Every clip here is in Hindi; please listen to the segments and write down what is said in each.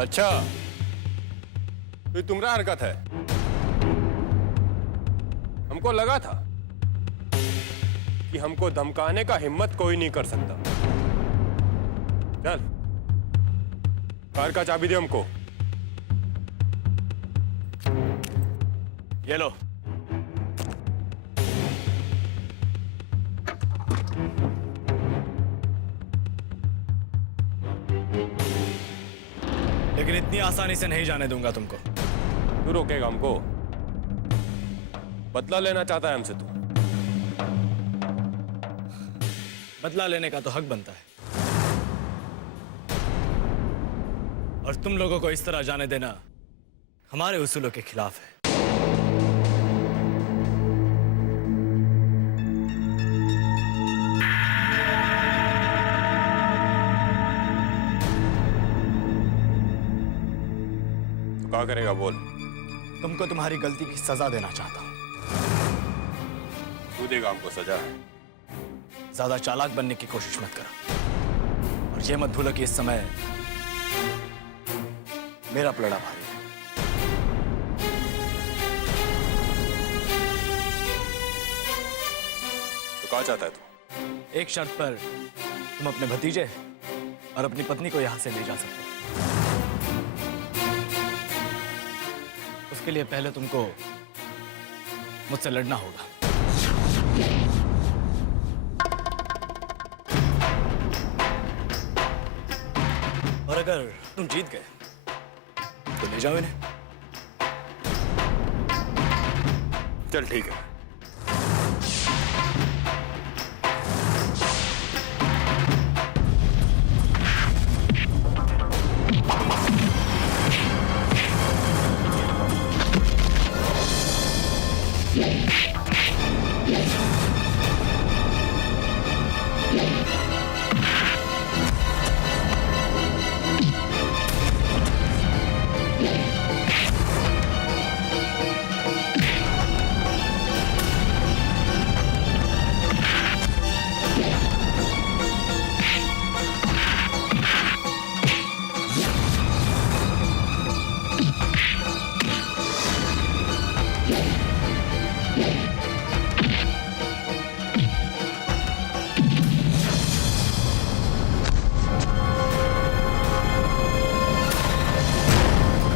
अच्छा, तो ये तुम्हारा हरकत है। हमको लगा था कि हमको धमकाने का हिम्मत कोई नहीं कर सकता। चल, कार का चाबी दे हमको। ये लो। लेकिन इतनी आसानी से नहीं जाने दूंगा तुमको। तू रोकेगा हमको? बदला लेना चाहता है हमसे तू? बदला लेने का तो हक बनता है, और तुम लोगों को इस तरह जाने देना हमारे उसूलों के खिलाफ है। तो क्या करेगा बोल? तुमको तुम्हारी गलती की सजा देना चाहता हूं। तू देगा हमको सजा? ज्यादा चालाक बनने की कोशिश मत करो, और ये मत भूलो कि इस समय मेरा पलड़ा भारी है। तो क्या चाहता है तू? एक शर्त पर तुम अपने भतीजे और अपनी पत्नी को यहां से ले जा सकते हो। उसके लिए पहले तुमको मुझसे लड़ना होगा। और अगर तुम जीत गए तो ले जाओ इन्हें। चल ठीक है।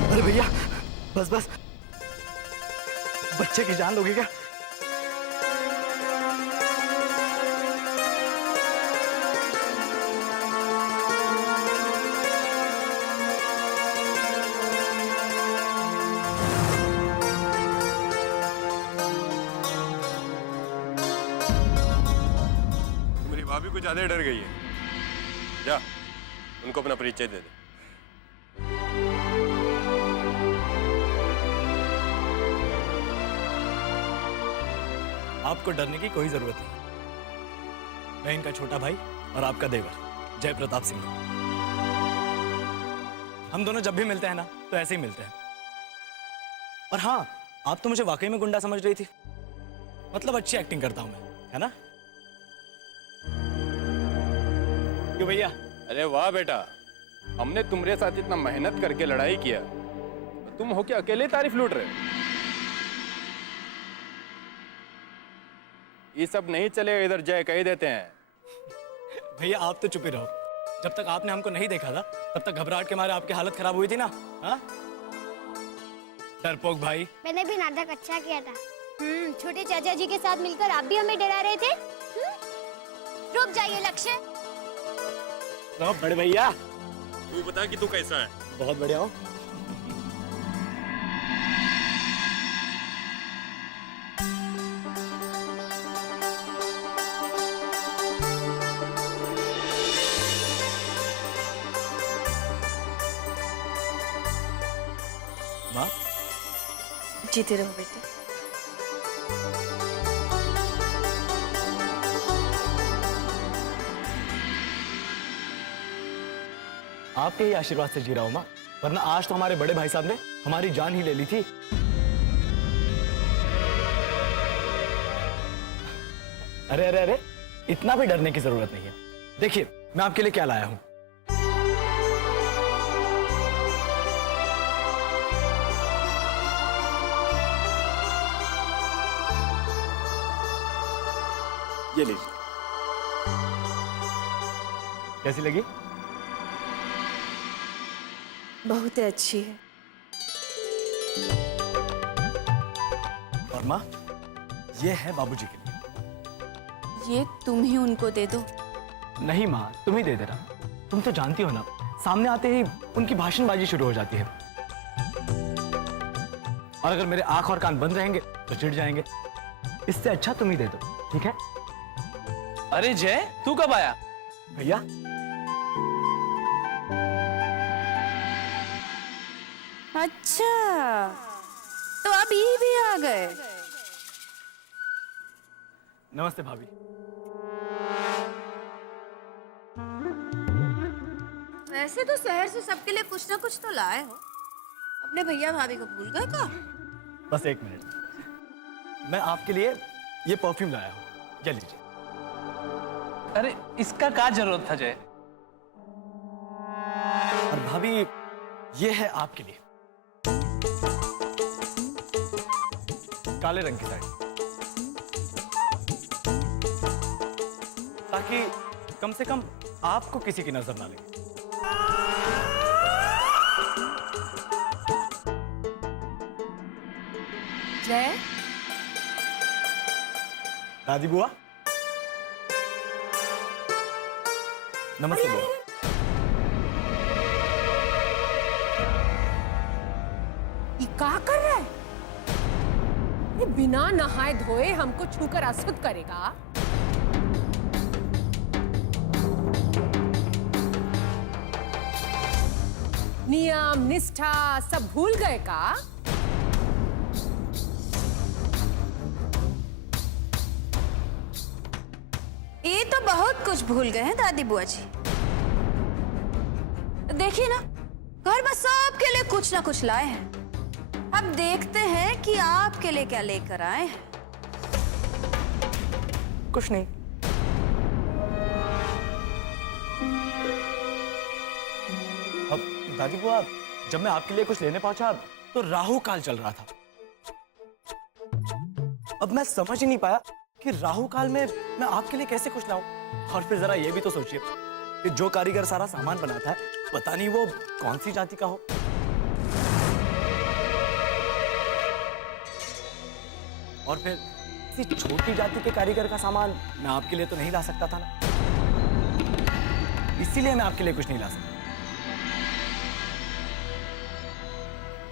अरे भैया, बस बस, बच्चे की जान लोगे क्या? मेरी भाभी कुछ ज्यादा डर गई है। जा, उनको अपना परिचय दे दे। आपको डरने की कोई जरूरत नहीं। मैं इनका छोटा भाई और आपका देवर जय प्रताप सिंह। हम दोनों जब भी मिलते हैं ना तो ऐसे ही मिलते हैं। और हाँ, आप तो मुझे वाकई में गुंडा समझ रही थी। मतलब अच्छी एक्टिंग करता हूं मैं, है ना? क्यों भैया? अरे वाह बेटा, हमने तुम्हारे साथ इतना मेहनत करके लड़ाई किया, तुम हो क्या अकेले तारीफ लूट रहे हो? ये सब नहीं चलेगा, इधर जय कह देते हैं। भैया आप तो चुप ही रहो। जब तक आपने हमको नहीं देखा था तब तक घबराहट के मारे आपकी हालत खराब हुई थी ना। हाँ, डरपोक भाई। मैंने भी नाटक अच्छा किया था। छोटे चाचा जी के साथ मिलकर आप भी हमें डरा रहे थे। रुक जाइए लक्ष्य। बहुत बड़े भैया। तू बता कि तू कैसा है? बहुत बढ़िया हो। माँ, जीते रहो बेटे। आपके ही आशीर्वाद से जी रहा हूं माँ, वरना आज तो हमारे बड़े भाई साहब ने हमारी जान ही ले ली थी। अरे अरे अरे, इतना भी डरने की जरूरत नहीं है। देखिए मैं आपके लिए क्या लाया हूं। ये लीजिए। कैसी लगी? बहुत ही अच्छी है। और माँ, ये है बाबूजी के लिए। ये तुम ही उनको दे दो। नहीं माँ, तुम ही दे देना। तुम तो जानती हो ना, सामने आते ही उनकी भाषणबाजी शुरू हो जाती है। और अगर मेरे आंख और कान बंद रहेंगे तो चिढ़ जाएंगे। इससे अच्छा तुम ही दे दो, ठीक है? अरे जय, तू कब आया? भैया, अच्छा, तो अभी भी आ गए। नमस्ते भाभी। वैसे तो शहर से सबके लिए कुछ ना कुछ तो लाए हो। अपने भैया भाभी को भूल गए का? बस एक मिनट, मैं आपके लिए ये परफ्यूम लाया हूँ, ये लीजिए। अरे इसका क्या जरूरत था जय? और भाभी, ये है आपके लिए, काले रंग की साड़ी, ताकि कम से कम आपको किसी की नजर ना लगे। जय, दादी बुआ, नमस्ते बुआ। ये क्या कर रहा है? ये बिना नहाए धोए हमको छूकर अशुद्ध करेगा? नियम निष्ठा सब भूल गए का? ये तो बहुत कुछ भूल गए हैं दादी बुआ जी। देखिए ना, घर में सबके लिए कुछ ना कुछ लाए हैं। अब देखते हैं कि आपके लिए क्या लेकर आए हैं। कुछ नहीं। अब दादी बुआ, जब मैं आपके लिए कुछ लेने पहुंचा तो राहु काल चल रहा था। अब मैं समझ ही नहीं पाया कि राहु काल में मैं आपके लिए कैसे कुछ लाऊं। और फिर जरा ये भी तो सोचिए कि जो कारीगर सारा सामान बनाता है, पता नहीं वो कौन सी जाति का हो। और फिर किसी छोटी जाति के कारीगर का सामान मैं आपके लिए तो नहीं ला सकता था ना, इसीलिए मैं आपके लिए कुछ नहीं ला सकता।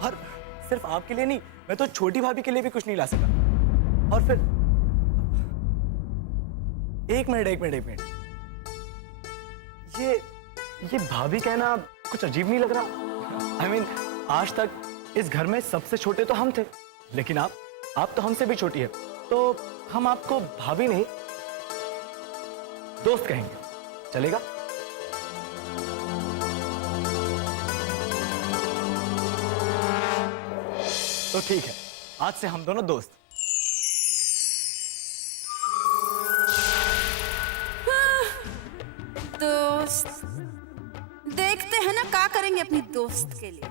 और सिर्फ आपके लिए नहीं, मैं तो छोटी भाभी के लिए भी कुछ नहीं ला सका। और फिर एक मिनट, ये भाभी कहना कुछ अजीब नहीं लग रहा? I mean, आज तक इस घर में सबसे छोटे तो हम थे, लेकिन आप तो हमसे भी छोटी है, तो हम आपको भाभी नहीं दोस्त कहेंगे, चलेगा? तो ठीक है, आज से हम दोनों दोस्त। दोस्त, देखते हैं ना क्या करेंगे अपनी दोस्त के लिए।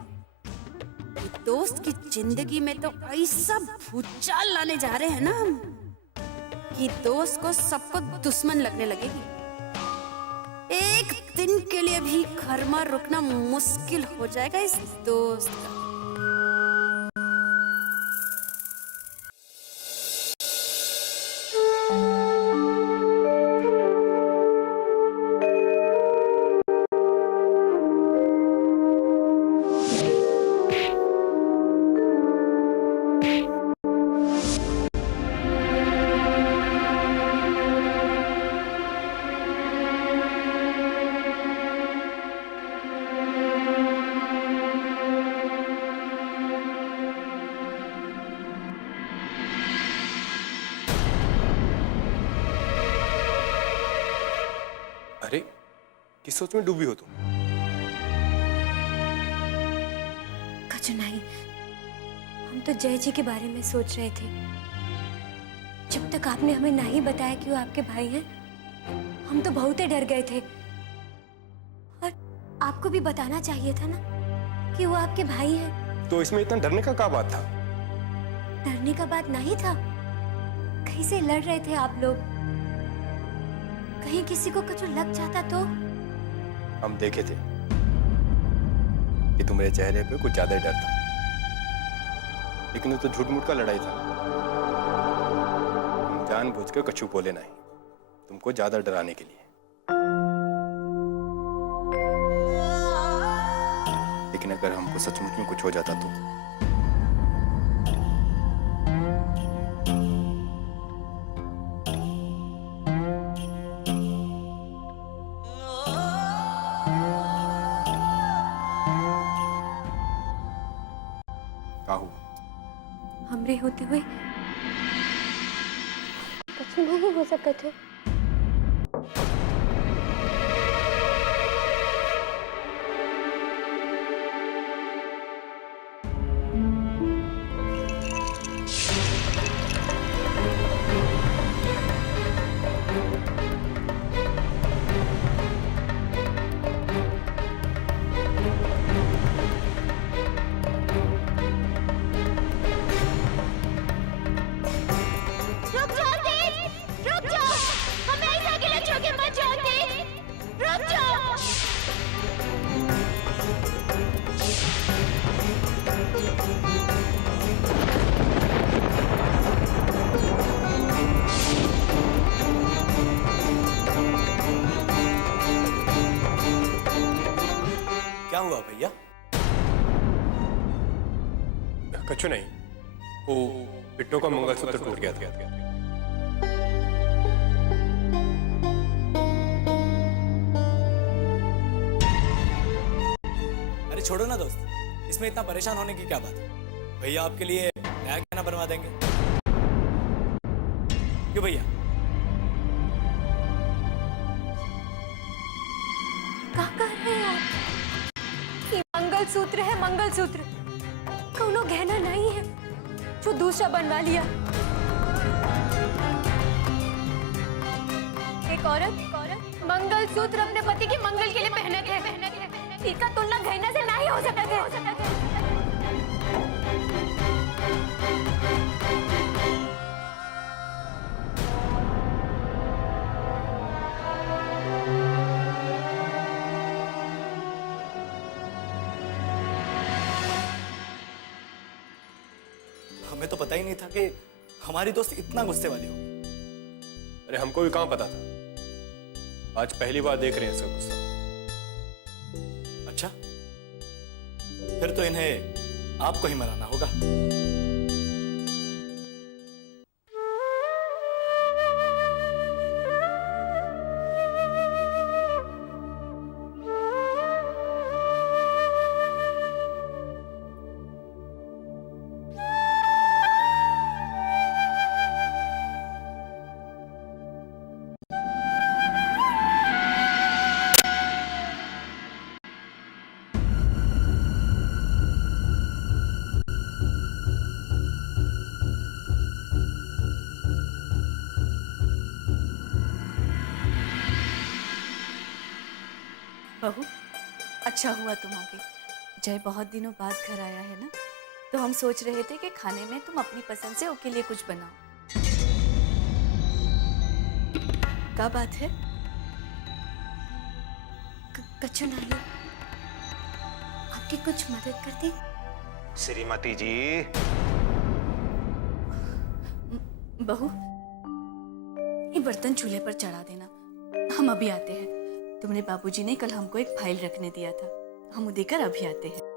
ये दोस्त की जिंदगी में तो ऐसा भूचाल लाने जा रहे हैं ना हम कि दोस्त को सबको दुश्मन लगने लगेगी। एक दिन के लिए भी घर में रुकना मुश्किल हो जाएगा इस दोस्त का। अरे किस सोच में डूबी हो तुम? कुछ नहीं, हम तो जय जी के बारे में सोच रहे थे। जब तक आपने हमें नहीं बताया कि वो आपके भाई हैं, हम तो बहुत ही डर गए थे। और आपको भी बताना चाहिए था ना कि वो आपके भाई हैं। तो इसमें इतना डरने का क्या बात था? डरने का बात नहीं था, कहीं से लड़ रहे थे आप लोग। कहीं किसी को कुछ लग जाता तो? हम देखे थे कि तुम्हारे चेहरे पे कुछ ज्यादा ही डर था, लेकिन वो तो झूठ मूठ का लड़ाई था। हम जानबूझ के कछु बोले नहीं, तुमको ज्यादा डराने के लिए। लेकिन अगर हमको सचमुच में कुछ हो जाता तो? क्या हुआ? हमरे होते हुए कुछ नहीं हो सकता थे। रुक जाओ तेज, रुक जाओ, हमें ऐसे अकेले छोड़ के मत जाओ तेज, रुक जाओ। क्या हुआ भैया? कछु नहीं, वो पिट्टू का मंगलसूत्र टूट गया था। अरे छोड़ो ना दोस्त, इसमें इतना परेशान होने की क्या बात है? भैया आपके लिए नया गहना बनवा देंगे। क्यों भैया? क्या कर रहे हैं आप? ये मंगलसूत्र है, मंगलसूत्र। कोनो गहना नहीं है जो दूसरा बनवा लिया। एक औरत मंगलसूत्र अपने पति के मंगल के लिए पहने थे। इसका तुलना गहना से नहीं हो सकता है। हमें तो पता ही नहीं था कि हमारी दोस्त इतना गुस्से वाली होगी। अरे हमको भी कहाँ पता था, आज पहली बार देख रहे हैं इसका गुस्सा। अच्छा, फिर तो इन्हें आपको ही मनाना होगा। बहू, अच्छा हुआ तुम आ गई। जय बहुत दिनों बाद घर आया है ना, तो हम सोच रहे थे कि खाने में तुम अपनी पसंद से उसके लिए कुछ बनाओ। क्या बात है? कछु नहीं, आपकी कुछ मदद करती? श्रीमती जी, बहू, ये बर्तन चूल्हे पर चढ़ा देना, हम अभी आते हैं। तुम्हारे बाबूजी ने कल हमको एक फाइल रखने दिया था, हम वो देकर अभी आते हैं।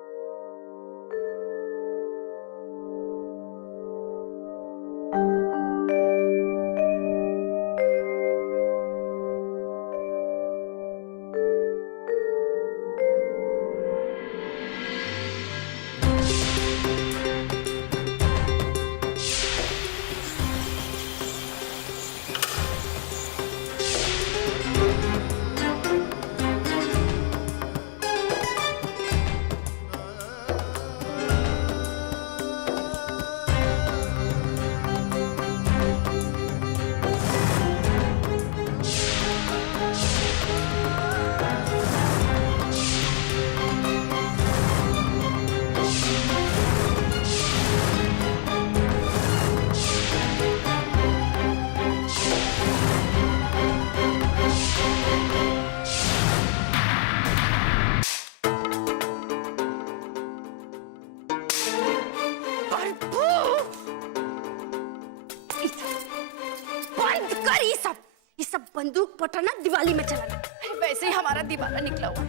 ये सब बंदूक पटाना दिवाली में चलाना। वैसे ही हमारा दिवाला निकला हुआ है।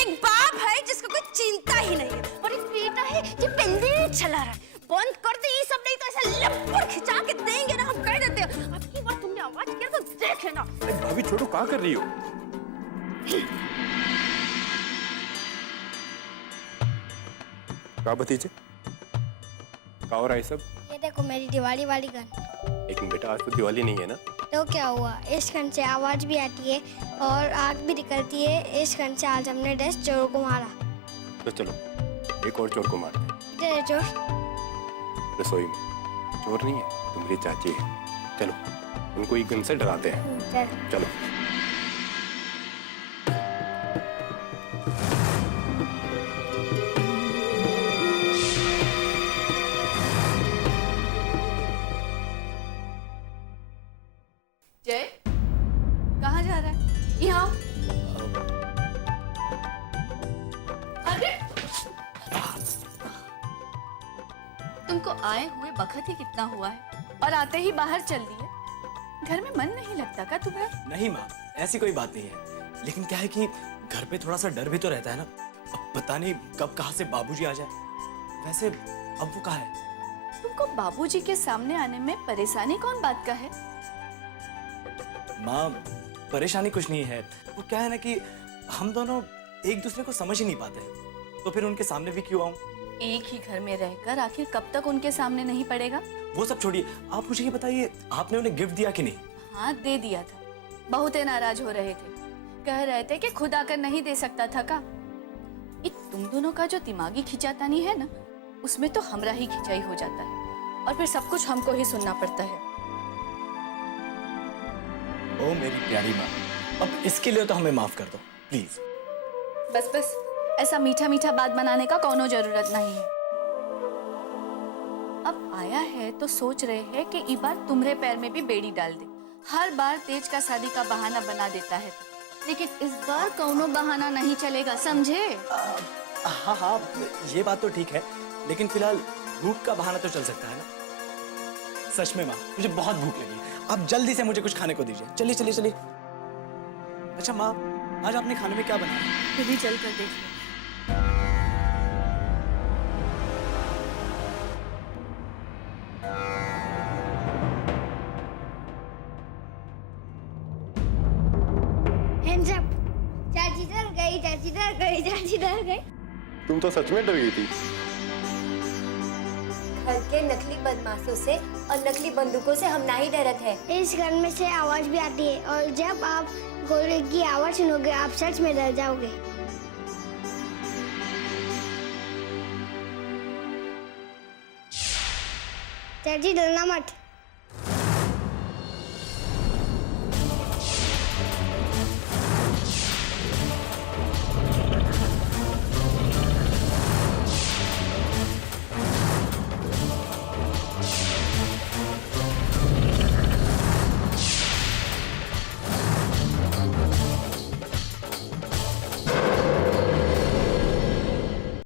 एक बाप है जिसको कोई चिंता ही नहीं है और एक बेटा है जो बंदूक चला रहा है। बंद कर दे ये सब, नहीं तो ऐसा लपड़ खिंचा के देंगे ना, हम कह देते हैं। अब की बार तुमने आवाज किया तो देख लेना। अरे भाभी छोड़ो, क्या कर रही हो? क्या भतीजे, क्या हो रहा है सब? ये देखो मेरी दिवाली वाली गन। लेकिन बेटा आज तो दिवाली नहीं है ना। तो क्या हुआ, इस गन से आवाज भी आती है और आग भी निकलती है। इस गन से आज हमने 10 चोरों को मारा। तो चलो एक और चोर को मारते हैं। इधर है चोर। रसोई में। चोर नहीं है, तुम्हारी चाची है। चलो उनको एक गन से डराते हैं। चल। चलो। जय कहाँ जा रहा है? यहाँ। अरे तुमको आए हुए बखत ही कितना हुआ है और आते ही बाहर चल दिए। घर में मन नहीं लगता क्या तुम्हें? नहीं माँ, ऐसी कोई बात नहीं है, लेकिन क्या है कि घर पे थोड़ा सा डर भी तो रहता है ना। अब पता नहीं कब कहाँ से बाबूजी आ जाए। वैसे अब वो कहाँ है? तुमको बाबूजी के सामने आने में परेशानी कौन बात का है? माँ परेशानी कुछ नहीं है, वो क्या है ना कि हम दोनों एक दूसरे को समझ ही नहीं पाते हैं, तो फिर उनके सामने भी क्यों आऊं? एक ही घर में रहकर आखिर कब तक उनके सामने नहीं पड़ेगा? वो सब छोड़िए, आप मुझे ये बताइए, आपने उन्हें गिफ्ट दिया कि नहीं? हाँ दे दिया था। बहुत नाराज हो रहे थे, कह रहे थे कि खुद आकर नहीं दे सकता था का। ये तुम दोनों का जो दिमागी खिंचातानी है ना, उसमें तो हमरा ही खिंचाई हो जाता है और फिर सब कुछ हमको ही सुनना पड़ता है। ओ मेरी प्यारी माँ, अब इसके लिए तो हमें माफ कर दो प्लीज। बस बस, ऐसा मीठा मीठा बात बनाने का कोनो जरूरत नहीं है। अब आया है तो सोच रहे हैं कि इस बार तुम्हारे पैर में भी बेड़ी डाल दे। हर बार तेज का शादी का बहाना बना देता है, लेकिन इस बार कोनो बहाना नहीं चलेगा, समझे? हाँ हाँ, ये बात तो ठीक है, लेकिन फिलहाल भूख का बहाना तो चल सकता है ना। सच में माँ, मुझे बहुत भूख लगी है, आप जल्दी से मुझे कुछ खाने को दीजिए। चलिए चलिए चलिए। अच्छा माँ, आज आपने खाने में क्या बनाया? खुद ही चल कर देख लो। Hands up। चाची डर गई, चाची डर गई, चाची डर गई। तुम तो सच में डर गई थी। घर के नकली बदमाशों से और नकली बंदूकों से हम नहीं डरते हैं। इस घर में से आवाज भी आती है और जब आप गोले की आवाज सुनोगे आप सच में डर जाओगे। चाची डरना मत।